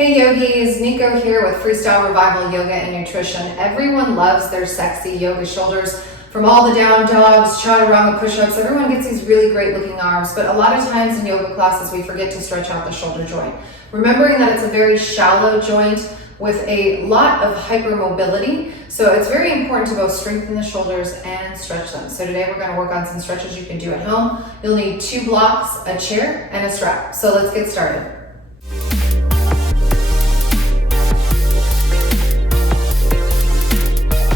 Hey yogis, Nico here with Freestyle Revival Yoga and Nutrition. Everyone loves their sexy yoga shoulders. From all the down dogs, chaturanga push-ups, everyone gets these really great looking arms, but a lot of times in yoga classes we forget to stretch out the shoulder joint. Remembering that it's a very shallow joint with a lot of hypermobility, so it's very important to both strengthen the shoulders and stretch them. So today we're going to work on some stretches you can do at home. You'll need 2 blocks, a chair, and a strap. So let's get started.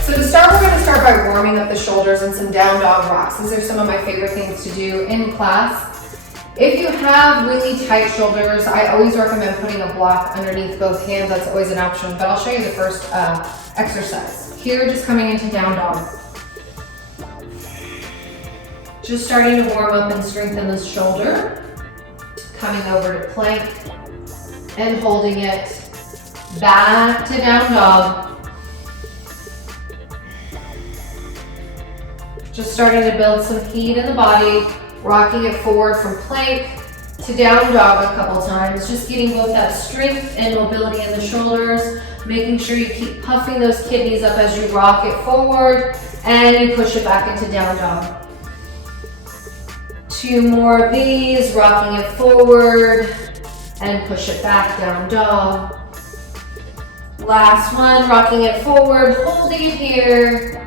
So to start, we're going to start by warming up the shoulders and some down dog rocks. These are some of my favorite things to do in class. If you have really tight shoulders, I always recommend putting a block underneath both hands. That's always an option, but I'll show you the first exercise. Here, just coming into down dog. Just starting to warm up and strengthen the shoulder. Coming over to plank and holding it back to down dog. Just starting to build some heat in the body, rocking it forward from plank to down dog a couple times, just getting both that strength and mobility in the shoulders, making sure you keep puffing those kidneys up as you rock it forward and you push it back into down dog. 2 more of these, rocking it forward and push it back, down dog. Last one, rocking it forward, holding it here,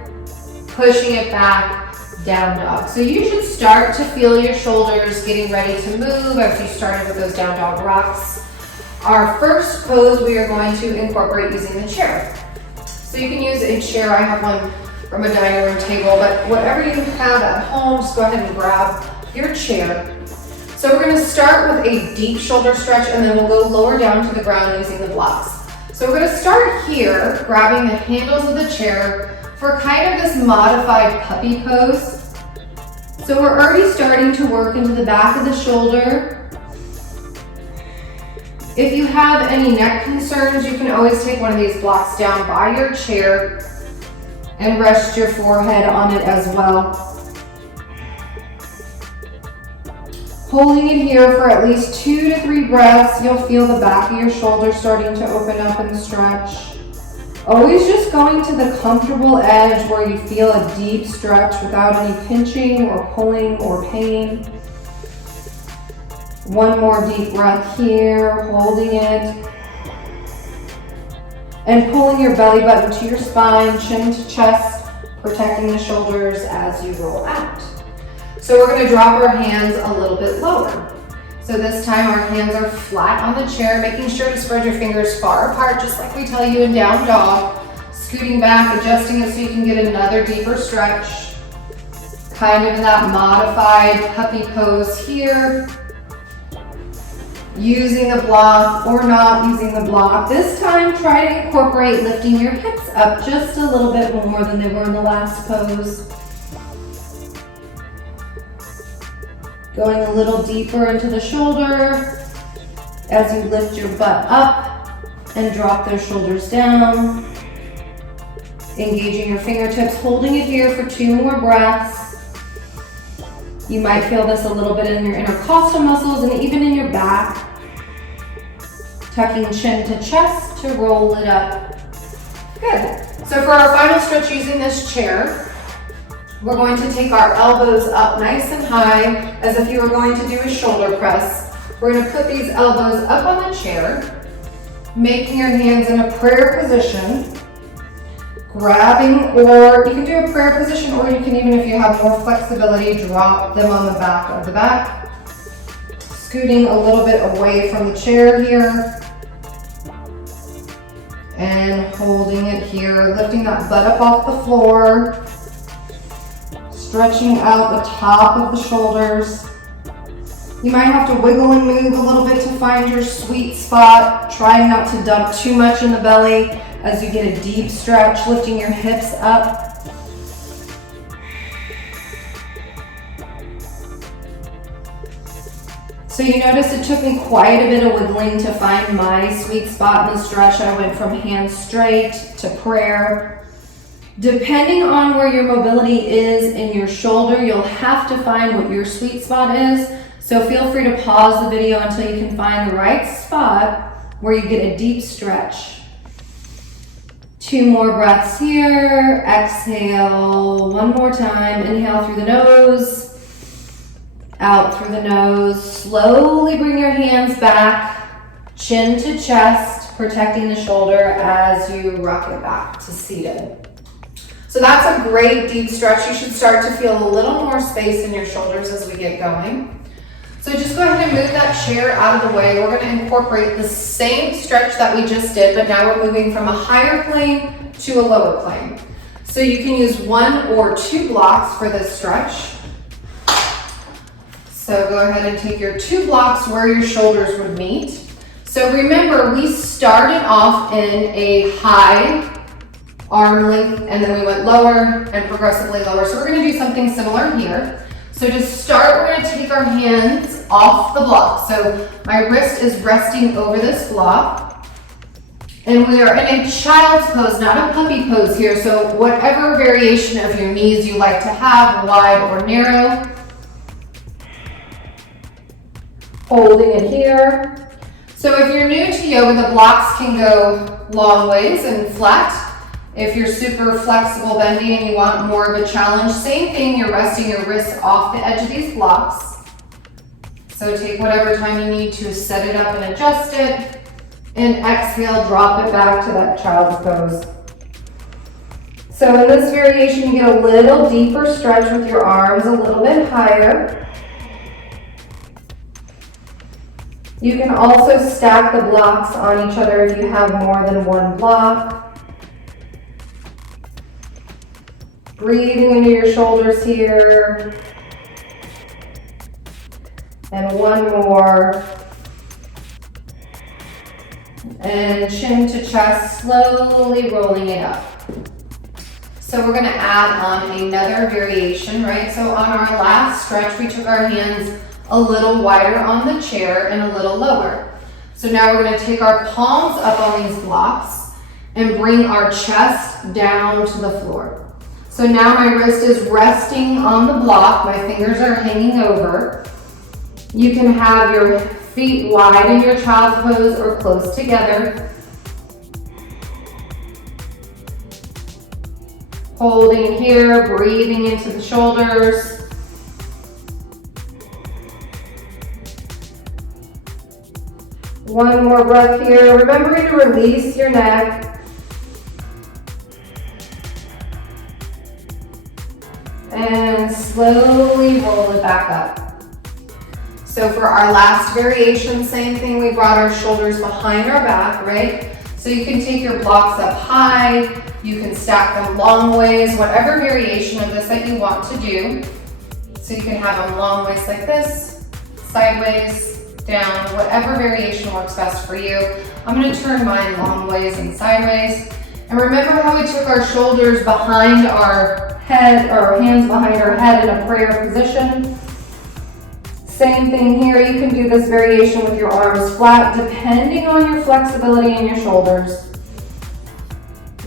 pushing it back, down dog. So you should start to feel your shoulders getting ready to move as you started with those down dog rocks. Our first pose we are going to incorporate using the chair. So you can use a chair. I have one from a dining room table, but whatever you have at home, just go ahead and grab your chair. So we're going to start with a deep shoulder stretch and then we'll go lower down to the ground using the blocks. So we're going to start here, grabbing the handles of the chair for kind of this modified puppy pose. So we're already starting to work into the back of the shoulder. If you have any neck concerns, you can always take one of these blocks down by your chair and rest your forehead on it as well. Holding it here for at least 2 to 3 breaths, you'll feel the back of your shoulder starting to open up and stretch. Always just going to the comfortable edge where you feel a deep stretch without any pinching or pulling or pain. One more deep breath here, holding it. And pulling your belly button to your spine, chin to chest, protecting the shoulders as you roll out. So we're going to drop our hands a little bit lower. So this time our hands are flat on the chair, making sure to spread your fingers far apart, just like we tell you in down dog. Scooting back, adjusting it so you can get another deeper stretch. Kind of in that modified puppy pose here. Using the block or not using the block. This time try to incorporate lifting your hips up just a little bit more than they were in the last pose. Going a little deeper into the shoulder as you lift your butt up and drop those shoulders down. Engaging your fingertips, holding it here for 2 more breaths. You might feel this a little bit in your intercostal muscles and even in your back. Tucking chin to chest to roll it up. Good. So for our final stretch using this chair, we're going to take our elbows up nice and high as if you were going to do a shoulder press. We're going to put these elbows up on the chair, making your hands in a prayer position, grabbing, or you can do a prayer position, or you can, even if you have more flexibility, drop them on the back of the back. Scooting a little bit away from the chair here. And holding it here, lifting that butt up off the floor. Stretching out the top of the shoulders. You might have to wiggle and move a little bit to find your sweet spot. Trying not to dump too much in the belly as you get a deep stretch, lifting your hips up. So you notice it took me quite a bit of wiggling to find my sweet spot in the stretch. I went from hands straight to prayer. Depending on where your mobility is in your shoulder, you'll have to find what your sweet spot is. So feel free to pause the video until you can find the right spot where you get a deep stretch. 2 more breaths here. Exhale 1 more time. Inhale through the nose, out through the nose. Slowly bring your hands back, chin to chest, protecting the shoulder as you rock it back to seated. So that's a great deep stretch. You should start to feel a little more space in your shoulders as we get going. So just go ahead and move that chair out of the way. We're going to incorporate the same stretch that we just did, but now we're moving from a higher plane to a lower plane. So you can use 1 or 2 blocks for this stretch. So go ahead and take your 2 blocks where your shoulders would meet. So remember, we started off in a high arm length, and then we went lower and progressively lower. So we're going to do something similar here. So to start, we're going to take our hands off the block. So my wrist is resting over this block. And we are in a child's pose, not a puppy pose here. So whatever variation of your knees you like to have, wide or narrow. Holding it here. So if you're new to yoga, the blocks can go long ways and flat. If you're super flexible, bendy, and you want more of a challenge, same thing, you're resting your wrists off the edge of these blocks. So take whatever time you need to set it up and adjust it. And exhale, drop it back to that child's pose. So in this variation, you get a little deeper stretch with your arms, a little bit higher. You can also stack the blocks on each other if you have more than 1 block. Breathing into your shoulders here. And 1 more. And chin to chest, slowly rolling it up. So we're going to add on another variation, right? So on our last stretch, we took our hands a little wider on the chair and a little lower. So now we're going to take our palms up on these blocks and bring our chest down to the floor. So now my wrist is resting on the block, my fingers are hanging over. You can have your feet wide in your child's pose or close together. Holding here, breathing into the shoulders. One more breath here. Remember to release your neck. And slowly roll it back up. So for our last variation, same thing, we brought our shoulders behind our back, right? So you can take your blocks up high, you can stack them long ways, whatever variation of this that you want to do. So you can have them long ways like this, sideways, down, whatever variation works best for you. I'm going to turn mine long ways and sideways. And remember how we took our shoulders behind our head, or hands behind our head in a prayer position? Same thing here. You can do this variation with your arms flat, depending on your flexibility in your shoulders.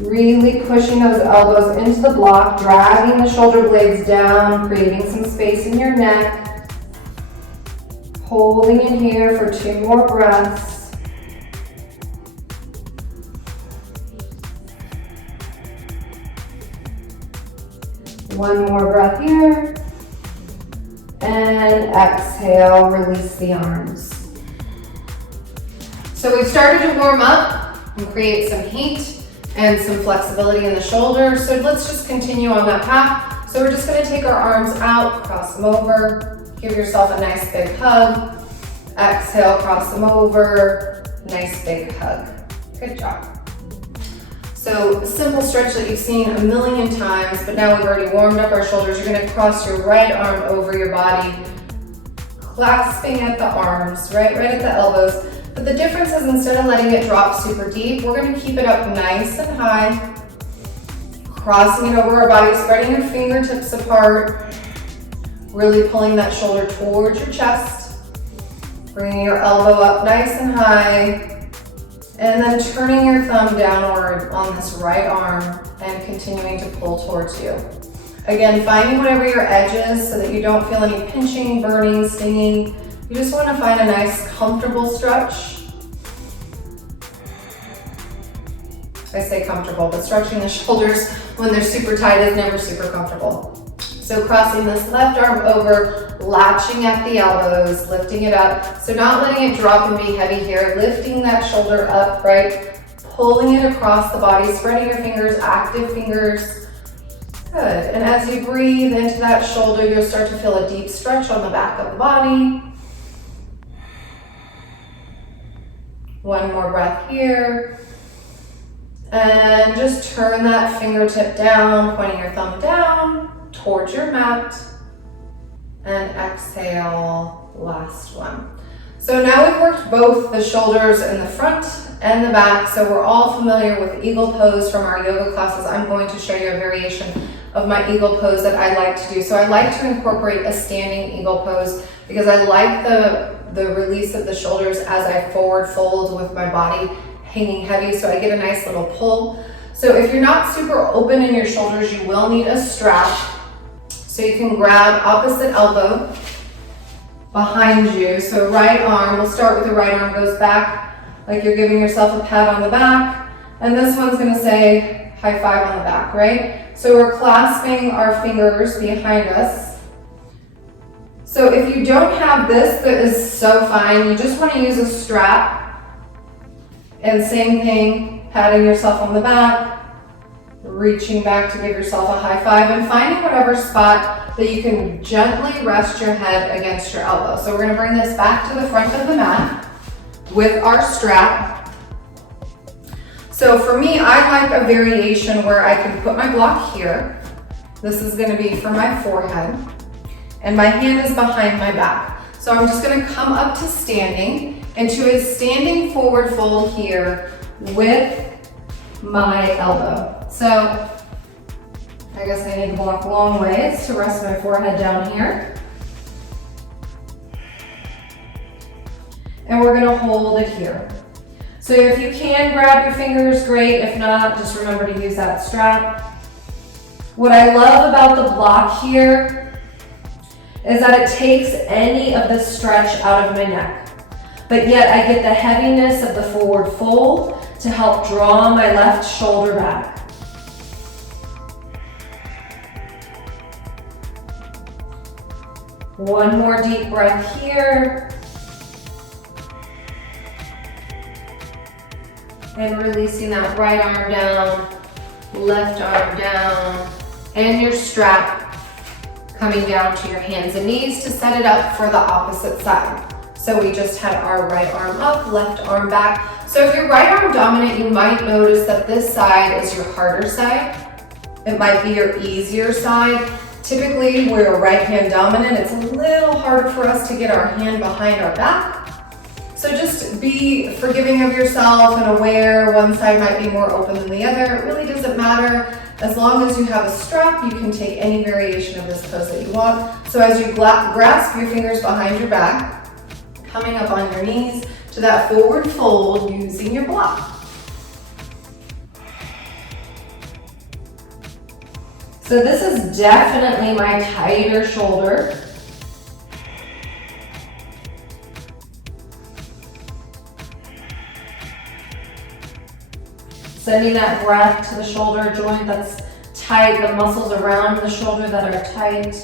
Really pushing those elbows into the block, dragging the shoulder blades down, creating some space in your neck. Holding it here for 2 more breaths. One more breath here. And exhale, release the arms. So we've started to warm up and create some heat and some flexibility in the shoulders. So let's just continue on that path. So we're just going to take our arms out, cross them over, give yourself a nice big hug. Exhale, cross them over, nice big hug. Good job. So a simple stretch that you've seen a million times, but now we've already warmed up our shoulders. You're going to cross your right arm over your body, clasping at the arms, right at the elbows. But the difference is, instead of letting it drop super deep, we're going to keep it up nice and high, crossing it over our body, spreading your fingertips apart, really pulling that shoulder towards your chest, bringing your elbow up nice and high, and then turning your thumb downward on this right arm and continuing to pull towards you. Again, finding whatever your edge is so that you don't feel any pinching, burning, stinging. You just want to find a nice, comfortable stretch. I say comfortable, but stretching the shoulders when they're super tight is never super comfortable. So crossing this left arm over, latching at the elbows, lifting it up. So not letting it drop and be heavy here, lifting that shoulder up, right? Pulling it across the body, spreading your fingers, active fingers. Good, and as you breathe into that shoulder, you'll start to feel a deep stretch on the back of the body. One more breath here. And just turn that fingertip down, pointing your thumb down towards your mat. And exhale, last one. So now we've worked both the shoulders in the front and the back. So we're all familiar with eagle pose from our yoga classes. I'm going to show you a variation of my eagle pose that I like to do. So I like to incorporate a standing eagle pose because I like the release of the shoulders as I forward fold with my body hanging heavy, so I get a nice little pull. So if you're not super open in your shoulders, you will need a strap. So you can grab opposite elbow behind you. So right arm, we'll start with the right arm, goes back like you're giving yourself a pat on the back. And this one's gonna say high five on the back, right? So we're clasping our fingers behind us. So if you don't have this, that is so fine. You just wanna use a strap. And same thing, patting yourself on the back, reaching back to give yourself a high five, and finding whatever spot that you can gently rest your head against your elbow. So we're gonna bring this back to the front of the mat with our strap. So for me, I like a variation where I can put my block here. This is gonna be for my forehead, and my hand is behind my back. So I'm just gonna come up to standing, into a standing forward fold here with my elbow. So I guess I need to walk long ways to rest my forehead down here. And we're gonna hold it here. So if you can grab your fingers, great. If not, just remember to use that strap. What I love about the block here is that it takes any of the stretch out of my neck. But yet I get the heaviness of the forward fold to help draw my left shoulder back. One more deep breath here. And releasing that right arm down, left arm down, and your strap coming down to your hands and knees to set it up for the opposite side. So we just had our right arm up, left arm back. So if you're right arm dominant, you might notice that this side is your harder side. It might be your easier side. Typically, we're right hand dominant. It's a little harder for us to get our hand behind our back. So just be forgiving of yourself and aware one side might be more open than the other. It really doesn't matter. As long as you have a strap, you can take any variation of this pose that you want. So as you grasp your fingers behind your back, coming up on your knees to that forward fold using your block. So this is definitely my tighter shoulder. Sending that breath to the shoulder joint that's tight, the muscles around the shoulder that are tight.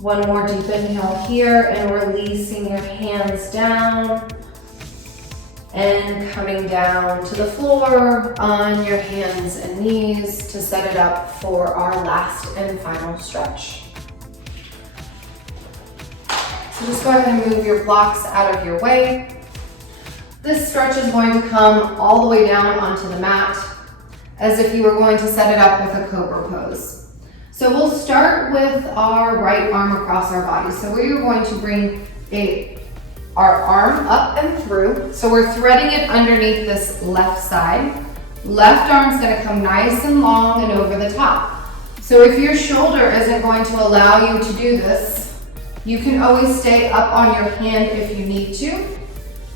One more deep inhale here and releasing your hands down and coming down to the floor on your hands and knees to set it up for our last and final stretch. So just go ahead and move your blocks out of your way. This stretch is going to come all the way down onto the mat as if you were going to set it up with a cobra pose. So we'll start with our right arm across our body. So we're going to bring our arm up and through. So we're threading it underneath this left side. Left arm's gonna come nice and long and over the top. So if your shoulder isn't going to allow you to do this, you can always stay up on your hand if you need to.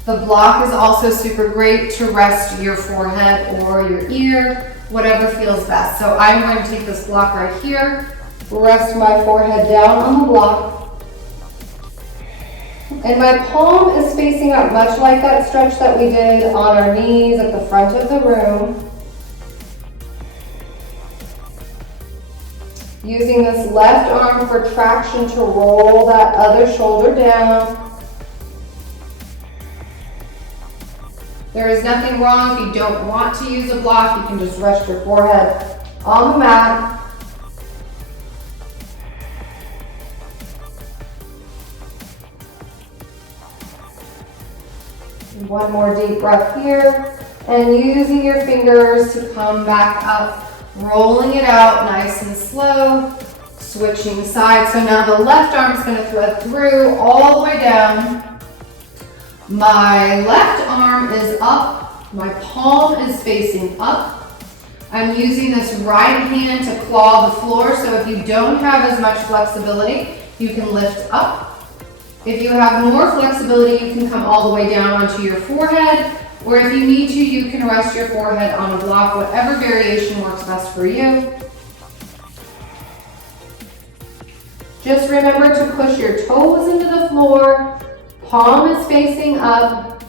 The block is also super great to rest your forehead or your ear, whatever feels best. So I'm going to take this block right here, rest my forehead down on the block, And my palm is facing up, much like that stretch that we did on our knees at the front of the room. Using this left arm for traction to roll that other shoulder down. There is nothing wrong if you don't want to use a block. You can just rest your forehead on the mat. One more deep breath here. And using your fingers to come back up, rolling it out nice and slow, switching sides. So now the left arm is going to thread through all the way down. My left arm is up, my palm is facing up. I'm using this right hand to claw the floor, so if you don't have as much flexibility, you can lift up. If you have more flexibility, you can come all the way down onto your forehead, or if you need to, you can rest your forehead on a block, whatever variation works best for you. Just remember to push your toes into the floor. Palm is facing up.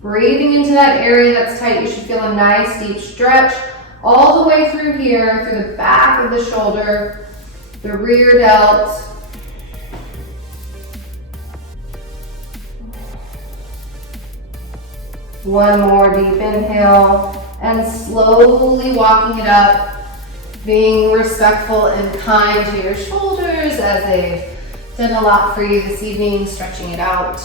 Breathing into that area that's tight. You should feel a nice deep stretch all the way through here, through the back of the shoulder, the rear delt. One more deep inhale and slowly walking it up. Being respectful and kind to your shoulders as they've done a lot for you this evening, stretching it out.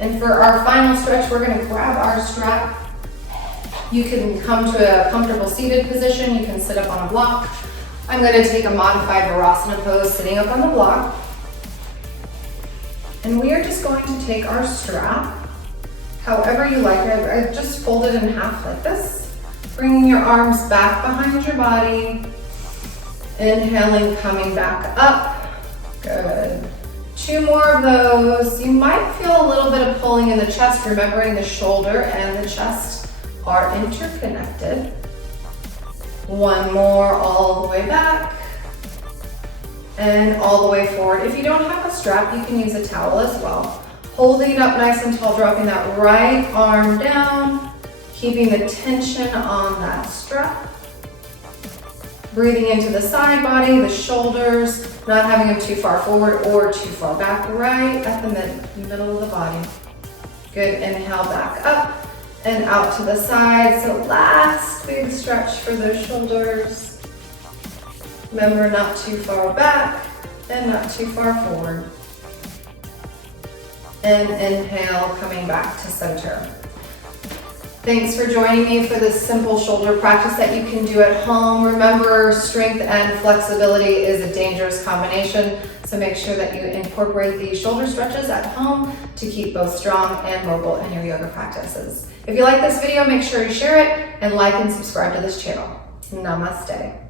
And for our final stretch, we're going to grab our strap. You can come to a comfortable seated position. You can sit up on a block. I'm going to take a modified Virasana pose, sitting up on the block. And we are just going to take our strap, however you like it. I just fold it in half like this, bringing your arms back behind your body. Inhaling, coming back up. Good. 2 more of those. You might feel a little bit of pulling in the chest, remembering the shoulder and the chest are interconnected. 1 more all the way back and all the way forward. If you don't have a strap, you can use a towel as well. Holding it up nice and tall, dropping that right arm down, keeping the tension on that strap. Breathing into the side body, the shoulders, not having them too far forward or too far back, right at the middle of the body. Good, inhale back up and out to the side. So last big stretch for those shoulders. Remember, not too far back and not too far forward. And inhale, coming back to center. Thanks for joining me for this simple shoulder practice that you can do at home. Remember, strength and flexibility is a dangerous combination, so make sure that you incorporate these shoulder stretches at home to keep both strong and mobile in your yoga practices. If you like this video, make sure you share it and like and subscribe to this channel. Namaste.